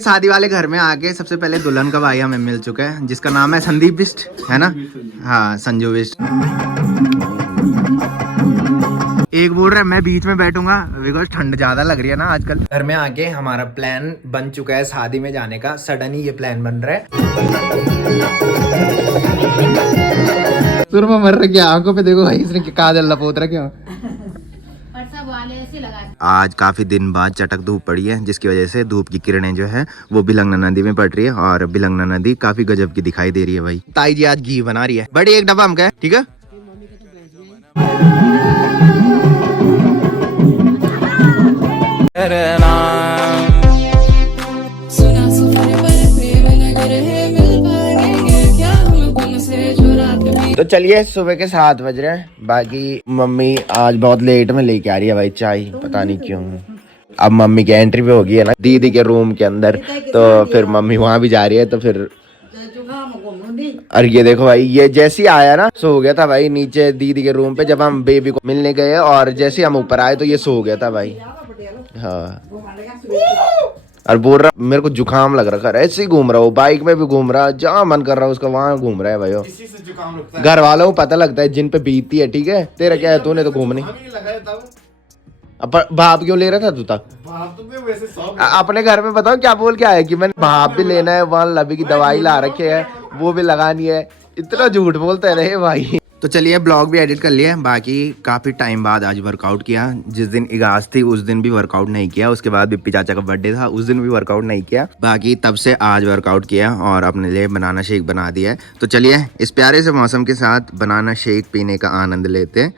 शादी वाले घर में आके सबसे पहले दुल्हन का भाई हमें मिल चुका है, जिसका नाम है संदीप बिष्ट, है ना? हाँ, संजू बिष्ट। एक बोल रहा है मैं बीच में बैठूंगा बिकॉज ठंड ज्यादा लग रही है ना आजकल। घर में आके हमारा प्लान बन चुका है शादी में जाने का। सडन ही ये प्लान बन रहा है। सुरमा मर रहा क्या? आंखों पे देखो भाई, इसने काजल लपोत रहा क्यों? आज काफी दिन बाद चटक धूप पड़ी है, जिसकी वजह से धूप की किरणें जो है वो बिलंगना नदी में पड़ रही है और बिलंगना नदी काफी गजब की दिखाई दे रही है भाई। ताई जी आज घी बना रही है, बड़ी एक डब्बा हम का, ठीक है? तो चलिए, सुबह के 7 बज रहे हैं। बाकी मम्मी आज बहुत लेट में लेके आ रही है भाई चाय, पता नहीं क्यों। अब मम्मी की एंट्री भी होगी है ना दीदी के रूम के अंदर, तो फिर मम्मी वहां भी जा रही है। तो फिर और ये देखो भाई, ये जैसे ही आया ना सो गया था भाई नीचे दीदी के रूम पे। जब हम बेबी को मिलने गए और जैसे हम ऊपर आए तो ये सो गया था भाई। हाँ, और बोल रहा मेरे को जुकाम लग रहा है, ऐसे ही घूम रहा हूँ, बाइक में भी घूम रहा, जहाँ मन कर रहा है उसका वहाँ घूम रहा है भाई। घर वालों को पता लगता है जिन पे बीतती है, ठीक है? तेरा क्या है, तूने तो घूमने अब भाप क्यों ले रहा था तू तक? अपने घर में बताओ क्या बोल के आया कि मैंने भाप भी लेना है, वहाँ लबी की दवाई ला रखे है, वो भी लगानी है। इतना झूठ बोलते रहे भाई। तो चलिए, ब्लॉग भी एडिट कर लिया। बाकी काफ़ी टाइम बाद आज वर्कआउट किया। जिस दिन इगाज़ थी उस दिन भी वर्कआउट नहीं किया, उसके बाद बिप्पी चाचा का बर्थडे था उस दिन भी वर्कआउट नहीं किया। बाकी तब से आज वर्कआउट किया और अपने लिए बनाना शेक बना दिया है। तो चलिए, इस प्यारे से मौसम के साथ बनाना शेक पीने का आनंद लेते हैं।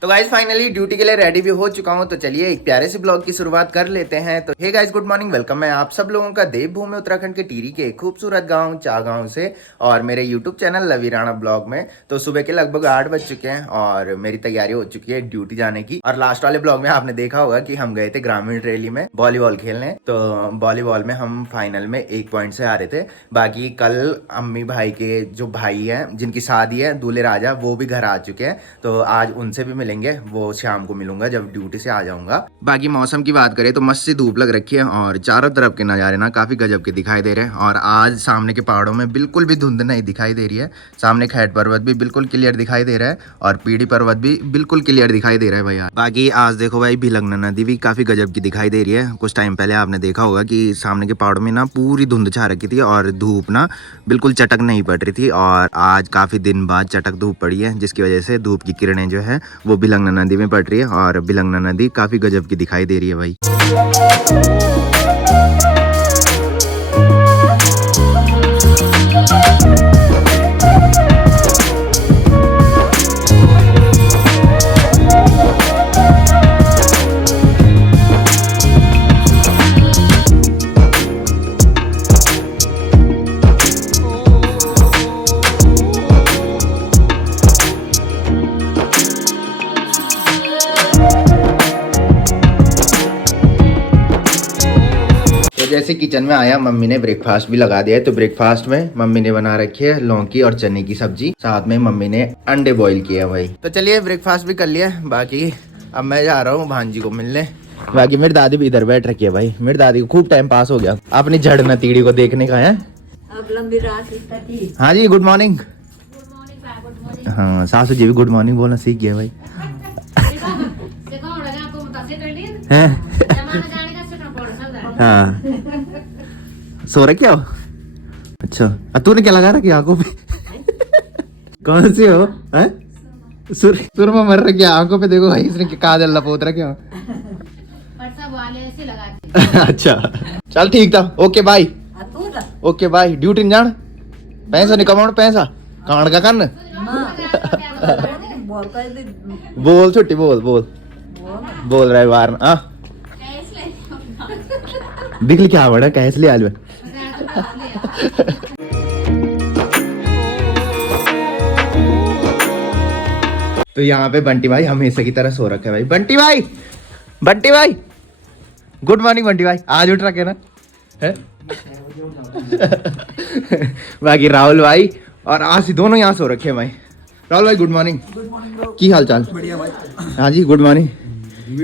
तो गाइज फाइनली ड्यूटी के लिए रेडी भी हो चुका हूँ। तो चलिए एक प्यारे से ब्लॉग की शुरुआत कर लेते हैं। तो hey guys, good morning, welcome है आप सब लोगों का देवभूमि उत्तराखंड के टिहरी के खूबसूरत गांव चागांव से और मेरे यूट्यूब चैनल लवी राणा ब्लॉग में। तो सुबह के लगभग 8 बज चुके हैं और मेरी तैयारी हो चुकी है ड्यूटी जाने की। और लास्ट वाले ब्लॉग में आपने देखा होगा कि हम गए थे ग्रामीण रैली में वॉलीबॉल खेलने। तो वॉलीबॉल में हम फाइनल में 1 पॉइंट से आ रहे थे। बाकी कल अम्मी भाई के जो भाई है जिनकी शादी है दूल्हे राजा, वो भी घर आ चुके हैं। तो आज उनसे भी मिलेंगे, वो शाम को मिलूंगा जब ड्यूटी से आ जाऊंगा। बाकी मौसम की बात करें तो मस्त सी धूप लग रखी है और चारों तरफ के नज़ारे ना काफी गजब के दिखाई दे रहे हैं। और आज सामने के पहाड़ों में बिल्कुल भी धुंध नहीं दिखाई दे रही है। सामने खैट पर्वत भी बिल्कुल क्लियर दिखाई दे रहा है और पीढ़ी पर्वत भी बिल्कुल क्लियर दिखाई दे रहा है भैया। बाकी आज देखो भाई, बिलंगना नदी भी काफी गजब की दिखाई दे रही है। कुछ टाइम पहले आपने देखा होगा कि सामने के पहाड़ों में ना पूरी धुंध छा रखी थी और धूप ना बिल्कुल चटक नहीं पड़ रही थी। और आज काफी दिन बाद चटक धूप पड़ी है, जिसकी वजह से धूप की किरणें जो है वो बिलंगना नदी में पड़ रही है और बिलंगना नदी काफी गजब की दिखाई दे रही है भाई। जैसे किचन में आया, मम्मी ने ब्रेकफास्ट भी लगा दिया है। तो ब्रेकफास्ट में मम्मी ने बना रखी है लौकी और चने की सब्जी, साथ में मम्मी ने अंडे बॉईल किया भाई। तो चलिए ब्रेकफास्ट भी कर लिया। बाकी अब मैं जा रहा हूँ भांजी को मिलने। बाकी मेरी दादी भी इधर बैठ रखी है भाई। मेरी दादी को खूब टाइम पास हो गया अपनी जड़ नतीड़ी को देखने का है। हाँ जी, गुड मॉर्निंग। हाँ, सासू जी भी गुड मॉर्निंग बोलना सीख गया भाई। हाँ, सो रहे क्या हो? अच्छा, तूने क्या लगा रखी आंखों पे? कौन सी हो? सुरमा मर रहा क्या? आंखों पे देखो भाई, इसने काजल लपोत रहा क्या? अच्छा, चल ठीक था, okay bye. Okay bye, duty नहीं जान। पैसा नहीं कमाना, पैसा कान का कन बोल छुट्टी बोल बोल बोल रहा है बार। दिख ली क्या बड़ा कैस ले आलू। तो यहाँ पे बंटी भाई हमेशा की तरह सो रखा है भाई। बंटी भाई, बंटी भाई, गुड मॉर्निंग बंटी भाई। आज उठ रखे ना है? बाकी राहुल भाई और आशी दोनों यहाँ सो रखे हैं भाई। राहुल भाई good morning. Good morning bro. की हाल चाल? बढ़िया भाई। हाँ जी गुड मॉर्निंग।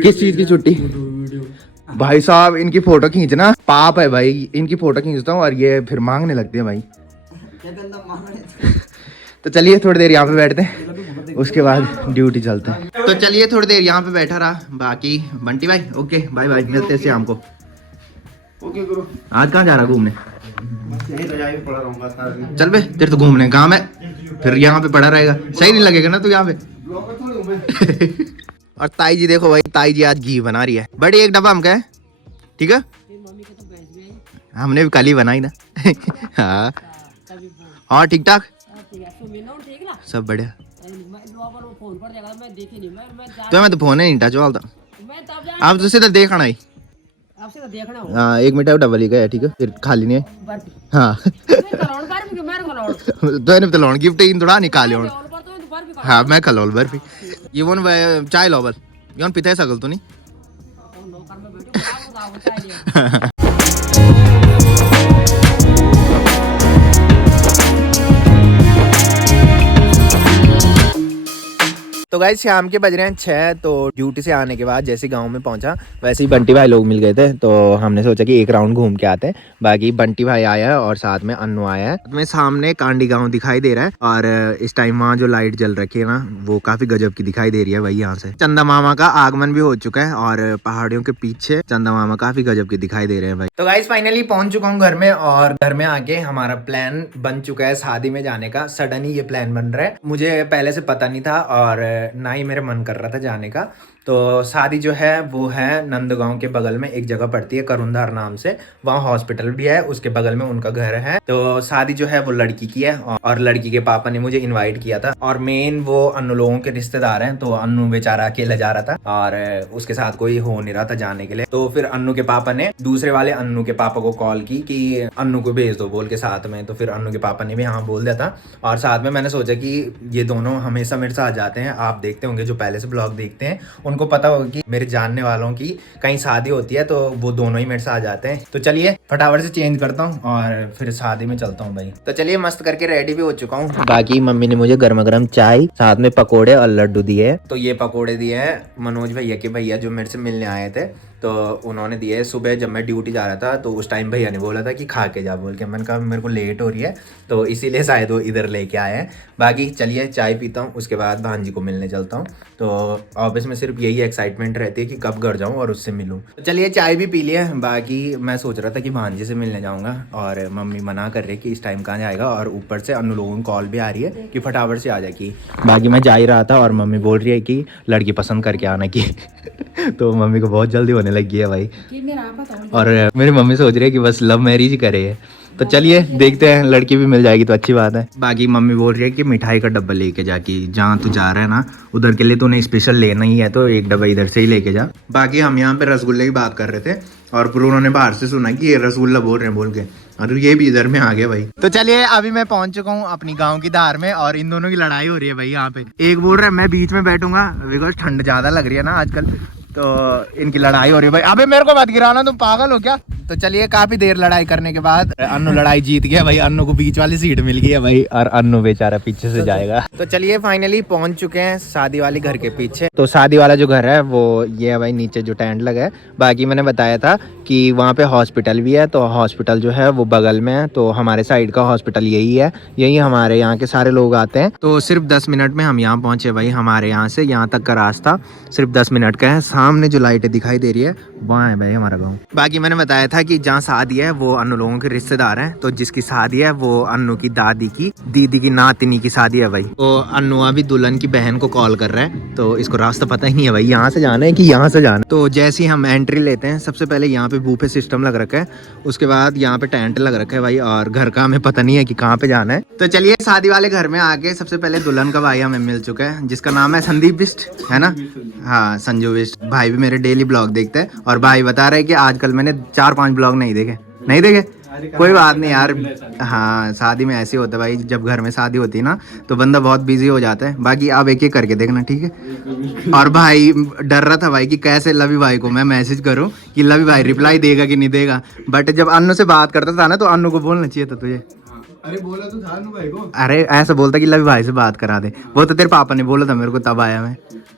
किस चीज की छुट्टी? भाई साहब इनकी फोटो खींचना पाप है भाई, इनकी फोटो खींचता हूँ और ये फिर मांगने लगते हैं भाई। तो चलिए थोड़ी देर यहाँ पे बैठते हैं, उसके बाद ड्यूटी चलते हैं। तो चलिए थोड़ी देर यहाँ पे बैठा रहा, बाकी बंटी भाई ओके बाय बाय, मिलते हैं शाम को। ओके गुरु। आज कहाँ जा रहा घूमने? यही तो जाके पड़ा रहूंगा। चल बे तेरे तो घूमने काम है, फिर यहाँ पे पड़ा रहेगा, सही नहीं लगेगा ना तू यहाँ पे। ब्लॉगर थोड़ी हूं मैं। और ताई जी देखो भाई, ताई जी आज घी बना रही है, बड़ी एक डब्बा हम का है, ठीक है। हमने भी कल ही बनाई ना। हाँ और ठीक ठाक सब बढ़िया। तो मैं तो फोन ही नहीं टच वालता, आप तो सीधा देखना ही। हाँ 1 मिनट डबल ही गया, ठीक है फिर खाली नहीं है। हाँ तो तो लोन गिफ्ट इन थोड़ा निकाले। हाँ मैं खलोल बर्फी ये वन चाय लोबल योन पिता है सकल तो नहीं। तो गाइस शाम के बज रहे हैं 6, तो ड्यूटी से आने के बाद जैसे गांव में पहुंचा वैसे ही बंटी भाई लोग मिल गए थे, तो हमने सोचा कि एक राउंड घूम के आते हैं। बाकी बंटी भाई आया है और साथ में अन्नू आया है। तुम्हें सामने कांडी गांव दिखाई दे रहा है और इस टाइम वहाँ जो लाइट जल रखी है ना वो काफी गजब की दिखाई दे रही है भाई। यहाँ से चंदा मामा का आगमन भी हो चुका है और पहाड़ियों के पीछे चंदा मामा काफी गजब के दिखाई दे रहे हैं भाई। तो गाइस फाइनली पहुंच चुका हूँ घर में और घर में आके हमारा प्लान बन चुका है शादी में जाने का। सडन ही ये प्लान बन रहा है, मुझे पहले से पता नहीं था और ना ही मेरे मन कर रहा था जाने का। तो शादी जो है वो है नंदगांव के बगल में एक जगह पड़ती है करुंधार नाम से, वहाँ हॉस्पिटल भी है, उसके बगल में उनका घर है। तो शादी जो है वो लड़की की है और लड़की के पापा ने मुझे इनवाइट किया था और मेन वो अन्नू लोगों के रिश्तेदार हैं, तो अन्नू बेचारा अकेला जा रहा था और उसके साथ कोई हो नहीं रहा था जाने के लिए। तो फिर अन्नू के पापा ने दूसरे वाले अन्नू के पापा को कॉल की कि अन्नू को भेज दो बोल के साथ में। तो फिर अन्नू के पापा ने भी हाँ बोल दिया था और साथ में मैंने सोचा कि ये दोनों हमेशा मेरे साथ जाते हैं, आप देखते होंगे जो पहले से ब्लॉग देखते हैं उनको पता होगा कि मेरे जानने वालों की कहीं शादी होती है तो वो दोनों ही मेरे साथ जाते हैं। तो चलिए फटाफट से चेंज करता हूँ और फिर शादी में चलता हूँ भाई। तो चलिए मस्त करके रेडी भी हो चुका हूँ। बाकी मम्मी ने मुझे गर्मा गर्म चाय साथ में पकोड़े और लड्डू दिए। तो ये पकोड़े दिए हैं मनोज भैया के भैया जो मेरे से मिलने आए थे, तो उन्होंने दिए सुबह जब मैं ड्यूटी जा रहा था तो उस टाइम भैया ने बोला था कि खा के जा बोल के। मैंने कहा मेरे को लेट हो रही है तो इसीलिए शायद वो इधर लेके आए हैं। बाकी चलिए चाय पीता हूँ उसके बाद भांजी को मिलने चलता हूँ। तो ऑफिस में सिर्फ यही एक्साइटमेंट रहती है कि कब घर जाऊँ और उससे मिलूँ। तो चलिए चाय भी पी लिया। बाकी मैं सोच रहा था कि भांजी से मिलने जाऊँगा और मम्मी मना कर रही है कि इस टाइम कहाँ जाएगा और ऊपर से अन्य लोगों की कॉल भी आ रही है कि फटाफट से आ जाए की। बाकी मैं जा ही रहा था और मम्मी बोल रही है कि लड़की पसंद करके आना की। तो मम्मी को बहुत जल्दी होने लगी है भाई और मेरी मम्मी सोच रही है कि बस लव मैरिज ही करे। तो चलिए देखते हैं, लड़की भी मिल जाएगी तो अच्छी बात है। बाकी मम्मी बोल रही है कि मिठाई का डब्बा लेके जा, कि जहाँ तू जा रहा है ना उधर के लिए तूने स्पेशल लेना ही है तो एक डब्बा इधर से ही लेके जा। बाकी हम यहाँ पे रसगुल्ले की बात कर रहे थे और फिर उन्होंने बाहर से सुना कि ये रसगुल्ला बोल रहे हैं बोल के, और ये भी इधर में आ गया भाई। तो चलिए अभी मैं पहुंच चुका हूँ अपनी गांव की धार में और इन दोनों की लड़ाई हो रही है भाई यहाँ पे। एक बोल रहा है मैं बीच में बैठूंगा बिकॉज ठंड ज्यादा लग रही है ना आजकल, तो इनकी लड़ाई हो रही है भाई। अबे मेरे को मत गिराना, तुम पागल हो क्या। तो चलिए काफी देर लड़ाई करने के बाद अन्नू लड़ाई जीत गया भाई, अन्नू को बीच वाली सीट मिल गई है भाई और अन्नू बेचारा पीछे से जाएगा। तो चलिए फाइनली पहुंच चुके हैं शादी वाले घर के पीछे। तो शादी वाला जो घर है वो ये है भाई, नीचे जो टेंट लगा है। बाकी मैंने बताया था कि वहाँ पे हॉस्पिटल भी है, तो हॉस्पिटल जो है वो बगल में है, तो हमारे साइड का हॉस्पिटल यही है, यही हमारे यहाँ के सारे लोग आते हैं। तो सिर्फ 10 मिनट में हम यहाँ पहुँचे भाई, हमारे यहाँ से यहाँ तक का रास्ता सिर्फ 10 मिनट का है। सामने जो लाइटें दिखाई दे रही है वहाँ है भाई हमारा गाँव। बाकी मैंने बताया था कि जहाँ शादी है वो अन्नू लोगों के रिश्तेदार हैं, तो जिसकी शादी है वो अन्नू की दादी की दीदी की नातिनी की शादी है भाई। तो अन्नू अभी दुल्हन की बहन को कॉल कर रहा है, तो इसको रास्ता पता ही नहीं है भाई यहाँ से जाना है कि यहाँ से जाना है। तो जैसे ही हम एंट्री लेते हैं सबसे पहले यहाँ पे बूफे सिस्टम लग रखा है, उसके बाद यहाँ पे टेंट लग रखा है भाई और घर का हमें पता नहीं है कि कहाँ पे जाना है। तो चलिए शादी वाले घर में आके सबसे पहले दुल्हन का भाई हमें मिल चुका है जिसका नाम है संदीप बिस्ट, है ना। हाँ संजू बिस्ट भाई भी मेरे डेली ब्लॉग देखते हैं और भाई बता रहे कि आजकल मैंने 4-5 ब्लॉग नहीं देखे। कोई बात नहीं यार, हाँ शादी में ऐसे होता है भाई, जब घर में शादी होती है ना तो बंदा बहुत बिजी हो जाता है। बाकी आप एक एक करके देखना ठीक है। और भाई डर रहा था भाई कि कैसे लवी भाई को मैं मैसेज करूं कि लवी भाई रिप्लाई देगा कि नहीं देगा, बट जब अन्नू से बात करता था ना तो अन्नू को बोलना चाहिए था तुझे। अरे बोला तो था अनु भाई को। अरे ऐसा बोलता कि लवी भाई से बात करा दे, वो तो तेरे पापा ने बोला था मेरे को, तब आया मैं।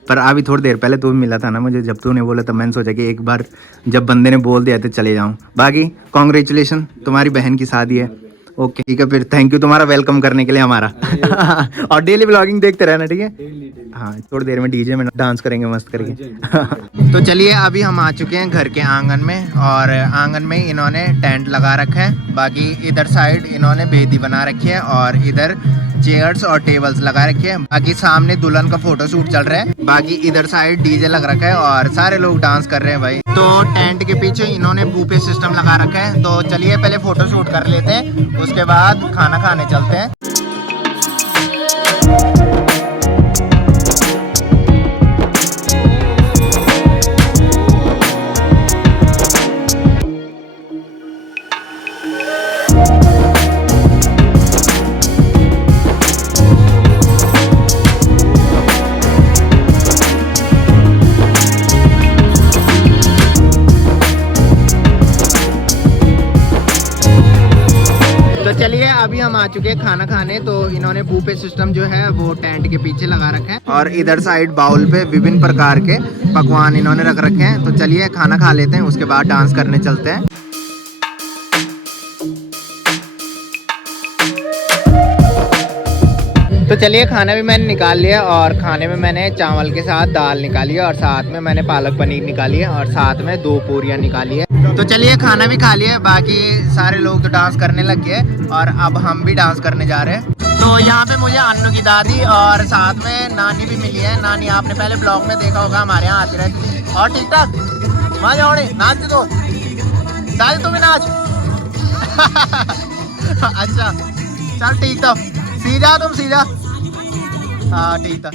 पर अभी थोड़ी देर पहले तू भी मिला था ना मुझे, जब तूने बोला तब मैंने सोचा कि एक बार जब बंदे ने बोल दिया तो चले जाऊं। बाकी कॉन्ग्रेचुलेशन, तुम्हारी बहन की शादी है। ओके ठीक है, फिर थैंक यू तुम्हारा वेलकम करने के लिए हमारा। और डेली ब्लॉगिंग देखते रहना, ठीक है। हाँ, थोड़ी देर में डीजे में डांस करेंगे मस्त करके। तो चलिए अभी हम आ चुके हैं घर के आंगन में, और आंगन में इन्होंने टेंट लगा रखा है। बाकी इधर साइड इन्होंने बेदी बना रखी है, और इधर चेयर्स और टेबल्स लगा रखे हैं। बाकी सामने दुल्हन का फोटो शूट चल रहा है। बाकी इधर साइड डीजे लग रखा है और सारे लोग डांस कर रहे हैं भाई। तो टेंट के पीछे इन्होंने बूफे सिस्टम लगा रखा है। तो चलिए पहले फोटो शूट कर लेते हैं, उसके बाद खाना खाने चलते हैं। चलिए अभी हम आ चुके हैं खाना खाने। तो इन्होंने बूफे सिस्टम जो है वो टेंट के पीछे लगा रखा है, और इधर साइड बाउल पे विभिन्न प्रकार के पकवान इन्होंने रख रखे हैं। तो चलिए खाना खा लेते हैं, उसके बाद डांस करने चलते हैं। तो चलिए खाना भी मैंने निकाल लिया, और खाने में मैंने चावल के साथ दाल निकाली है, और साथ में मैंने पालक पनीर निकाली है, और साथ में 2 पूरियाँ निकाली है। तो चलिए खाना भी खा लिया। बाकी सारे लोग तो डांस करने लग गए, और अब हम भी डांस करने जा रहे हैं। तो यहाँ पे मुझे अन्नू की दादी और साथ में नानी भी मिली है। नानी आपने पहले ब्लॉग में देखा होगा, हमारे यहाँ आती रहती। और ठीक ठाक मजा ओढ़े नाच दो दादी, तुम्हें नाच। अच्छा चल ठीक था, सीधा तुम सीधा। हाँ ठीक था।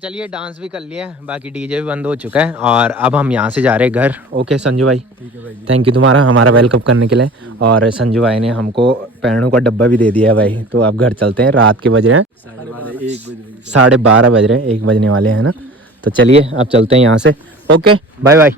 तो चलिए डांस भी कर लिया, बाकी डीजे भी बंद हो चुका है और अब हम यहाँ से जा रहे हैं घर। ओके संजू भाई, थैंक यू तुम्हारा हमारा वेलकम करने के लिए। और संजू भाई ने हमको पैरों का डब्बा भी दे दिया भाई। तो अब घर चलते हैं, रात के बज रहे हैं 12:30 बज रहे हैं, 1 बजने वाले हैं ना। तो चलिए अब चलते हैं यहाँ से। Okay bye bye.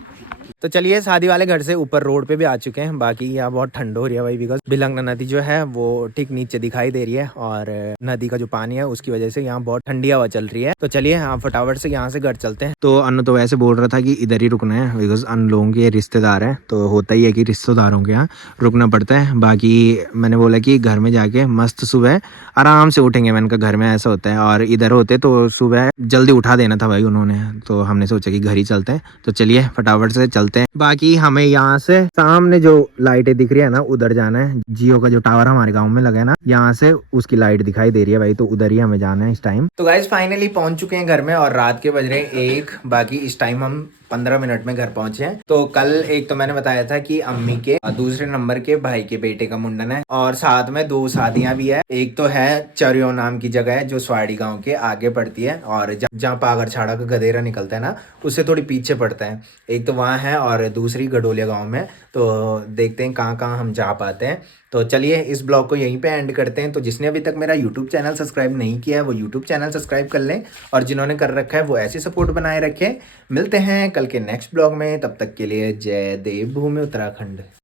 तो चलिए शादी वाले घर से ऊपर रोड पे भी आ चुके हैं। बाकी यहाँ बहुत ठंड हो रही है भाई, बिकॉज बिलंगना नदी जो है वो ठीक नीचे दिखाई दे रही है और नदी का जो पानी है उसकी वजह से यहाँ बहुत ठंडी हवा चल रही है। तो चलिए हाँ फटाफट से यहाँ से घर चलते हैं। तो अनु तो वैसे बोल रहा था कि इधर ही रुकना है, बिकॉज अन लोगों के रिश्तेदार हैं, तो होता ही है कि रिश्तेदारों के यहाँ रुकना पड़ता है। बाकी मैंने बोला कि घर में जाके मस्त सुबह आराम से उठेंगे। मैंने कहा घर में ऐसा होता है, और इधर होते तो सुबह जल्दी उठा देना था भाई उन्होंने। तो हमने सोचा कि घर ही चलते हैं। तो चलिए फटाफट से चलते हैं। बाकी हमें यहाँ से सामने जो लाइटें दिख रही है ना उधर जाना है। जियो का जो टावर हमारे गांव में लगा है ना, यहाँ से उसकी लाइट दिखाई दे रही है भाई, तो उधर ही हमें जाना है इस टाइम। तो गाइस फाइनली पहुंच चुके हैं घर में और रात के बज रहे हैं 1। बाकी इस टाइम हम 15 मिनट में घर पहुंचे हैं। तो कल एक तो मैंने बताया था कि अम्मी के दूसरे नंबर के भाई के बेटे का मुंडन है, और साथ में 2 शादियां भी है। एक तो है चरियो नाम की जगह है जो स्वाड़ी गांव के आगे पड़ती है, और जहाँ पागर छाड़ा का गधेरा निकलता है ना उससे थोड़ी पीछे पड़ता है। एक तो वहाँ है और दूसरी गडोलिया गाँव में। तो देखते हैं कहाँ कहाँ हम जा पाते हैं। तो चलिए इस ब्लॉग को यहीं पे एंड करते हैं। तो जिसने अभी तक मेरा यूट्यूब चैनल सब्सक्राइब नहीं किया है वो यूट्यूब चैनल सब्सक्राइब कर लें, और जिन्होंने कर रखा है वो ऐसे सपोर्ट बनाए रखें। मिलते हैं कल के नेक्स्ट ब्लॉग में, तब तक के लिए जय देवभूमि उत्तराखंड।